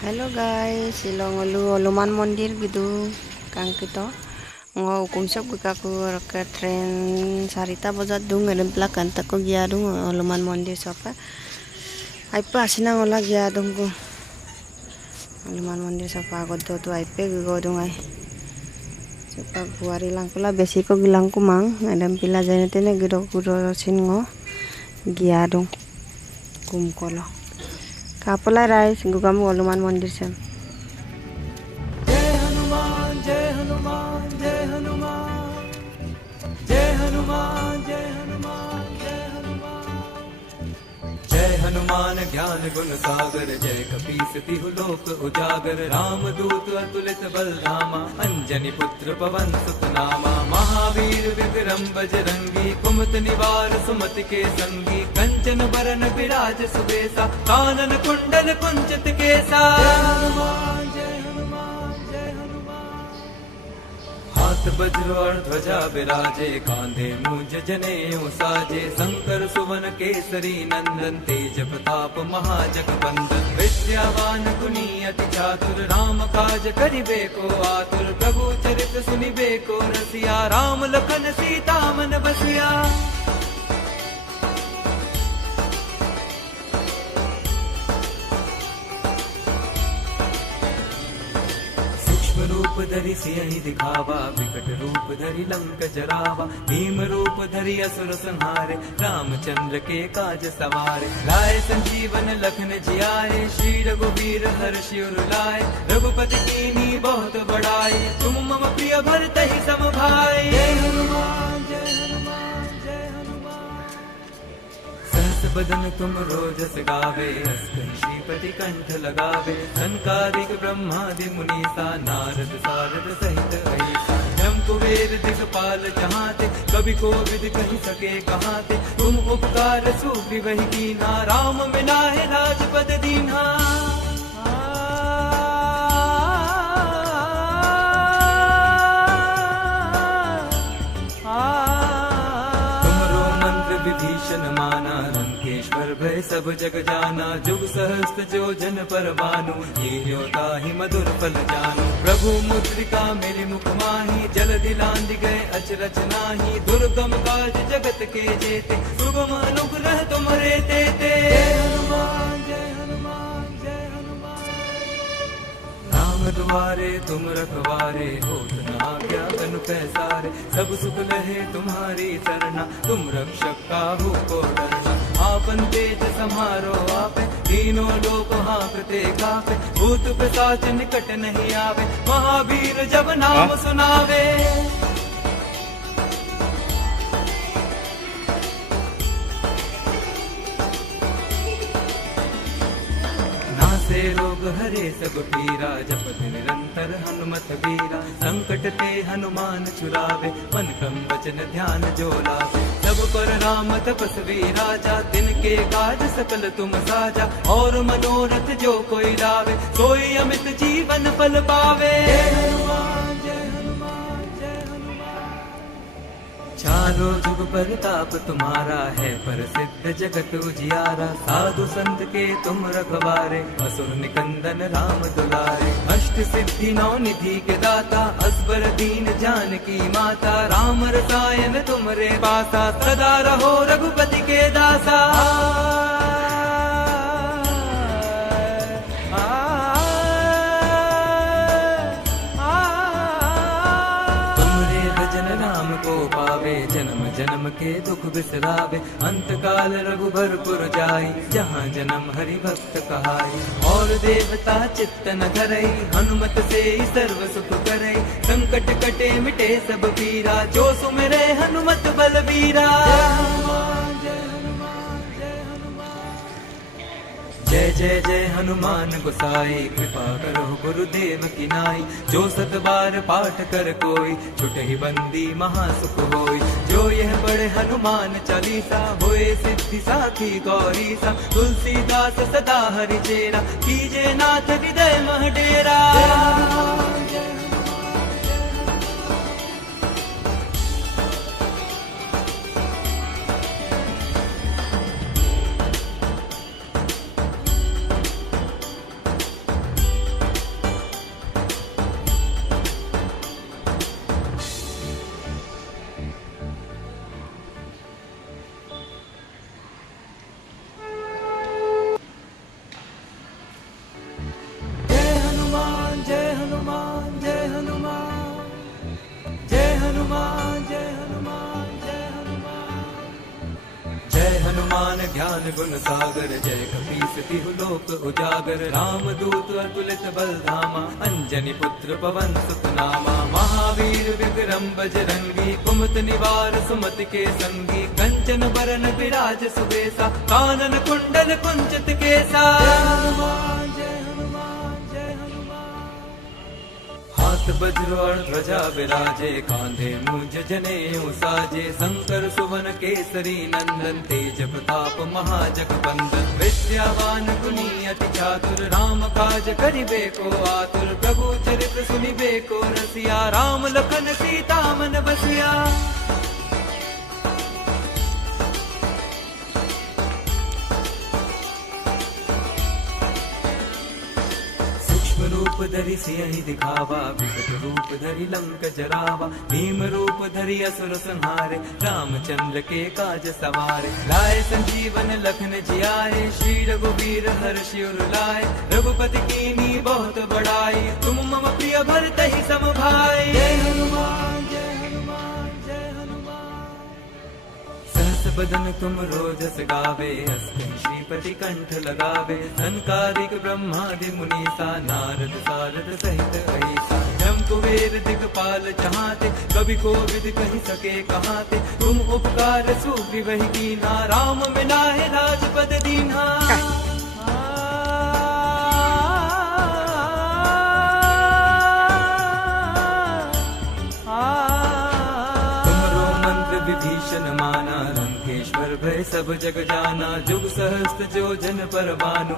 Hello guys, silong oluman mondir gitu kang kita ngo kumsok bukaku ke tren sarita bozat dung ngadem plakan tako gia dung oluman mondir sopa ai pa sina ngola gia dung ku oluman mondir sopa godo tu ai pe go dung ai sopa buari langkula besi ko gilang kumang ngadem pila janetene gido kudo sin ngo gia dung kum kolo kapala rai singgu kamu oluman mondir sem जय हनुमान जय हनुमान जय हनुमान जय हनुमान जय हनुमान जय हनुमान जय हनुमान ज्ञान गुण सागर जय कपीस तिहु लोक उजागर राम दूत अतुलित बल धामा अंजनी पुत्र पवन सुत नामा महावीर विक्रम बजरंगी कुमत निवार सुमति के संगी कंचन बरन विराज सुबेसा कानन कुंडल कुंचित केसा हाथ वज्र और ध्वजा विराजे कांधे मूंज जनेऊ साजे शंकर सुवन केसरी नंदन तेज प्रताप महाजगवंदन विद्यावान गुणी अति चातुर राम काज करिबे को आतुर प्रभु चरित सुनिबे को रसिया राम लखन सीता मन बसिया रूप धरि सियहि दिखावा विकट रूप धरि लंक जरावा भीम रूप धरि असुर संहारे रामचंद्र के काज सवारे लाए संजीवन लखन जियाए श्री रघुवीर हर्षि उर लाए रघुपति कीन्ही बहुत बड़ाई तुम मम प्रिय भरतहि सम भाई जय हनुमान जय हनुमान जय हनुमान सहस बदन तुम रोजस गावे श्रीपति कंठ लगावे संकादिक ब्रह्मादि मुनीसा नारद सारद सहित अहिसा जम कुबेर दिखपाल जहाते कभी कोविद कहि सके कहाते तुम उपकार सुग्रीवहि कीन्हा राम मिलाए राजपद दीन्हा विभीषण माना लंकेश्वर भय सब जग जाना जुग सहस्त्र जो जन पर मानो ये ताहि मधुर फल जानो प्रभु मुद्रिका मेरे मुख माही जल दिलांद गए अचरज नाही दुर्गम काज जगत के जेते सुगम अनुग्रह तुम्हारे तेते जय हनुमान जय हनुमान जय हनुमान राम द्वारे तुम रखवारे होत न आज्ञा तनु पैसारे सब सुख लहे तुम्हारी सरना तुम रक्षक काहू को डरना आपन तेज समारो आपे तीनों लोक हांकते कापे भूत पिशाच निकट नहीं आवे महावीर जब नाम सुनावे से रोग हरे सब पीरा जपत निरंतर हनुमत वीरा संकट ते हनुमान छुड़ावे मन क्रम वचन ध्यान जो लावे सब पर राम तपस्वी राजा तिनके काज सकल तुम साजा और मनोरथ जो कोई लावे सोई अमित जीवन फल पावे जय हनुमान जय हनुमान जय हनुमान चारों जुग परताप तुम्हारा है प्रसिद्ध जगत उजियारा साधु संत के तुम रखवारे असुर निकंदन राम दुलारे अष्ट सिद्धि नौ निधि के दाता असबर दीन जानकी माता राम रसायन तुमरे पासा सदा रहो रघुपति के दासा जन्म जन्म के दुख बिसरावे अंत काल रघुबरपुर जाई जहाँ जन्म हरि भक्त कहाई और देवता चित्तन धरई हनुमत से सर्व सुख करई संकट कटे मिटे सब पीरा जो सुमिरे हनुमत बलबीरा जय जय जय हनुमान गोसाई कृपा करो गुरुदेव की नाई जो सत बार पाठ कर कोई छुटहि बंदी महासुख होई जो यह पढ़े हनुमान चालीसा होए सिद्धि साखी गौरी सा तुलसीदास सदा हरि चेरा कीजे नाथ हृदय मह डेरा प्रधान ज्ञान गुण सागर, जय कपीस तिहु लोक उजागर। राम दूत अतुलित बल धामा, अंजनी पुत्र पवन सुत नामा। महावीर विक्रम बजरंगी, कुमति निवार सुमति के संगी। कंचन बरन विराज सुबेसा, कानन कुंडल कुंचित केसा। हाथ वज्र और ध्वजा विराजे, कांधे मुंज जनेऊ साजे। शंकर सुवन केसरी नंदन, तेज प्रताप महाजगवंदन। विद्यावान गुणी अति चातुर, राम काज करिबे को आतुर। प्रभु चरित्र सुनिबे को रसिया, राम लखन सीता मन बसिया। रूप धरि सियहि दिखावा, विकट रूप धरि लंक जरावा। भीम रूप धरि असुर संहारे, रामचंद्र के काज सवारे। लाए संजीवन लखन जियाए, श्री रघुवीर हर्षि उर लाए। रघुपति कीन्ही बहुत बड़ाई, तुम मम प्रिय भरतहि सम भाई। जय हनुमान जय हनुमान जय हनुमान। सहस बदन तुम रोजस गावे, हंसते श्रीपति कंठ लगावे। संकारिक ब्रह्मादि मुनीसा, नारद सारद सहित अहिसा। ब्रह्म कुबेर दिगपाल चहाते, कवि कोविद कहि सके कहाते। तुम उपकार सुग्रीव कीन्हा, राम मिलाए राजपद दीन्हा। विभीषण माना, लंकेश्वर भय सब जग जाना। जुग सहस्त्र जो जन पर मानु।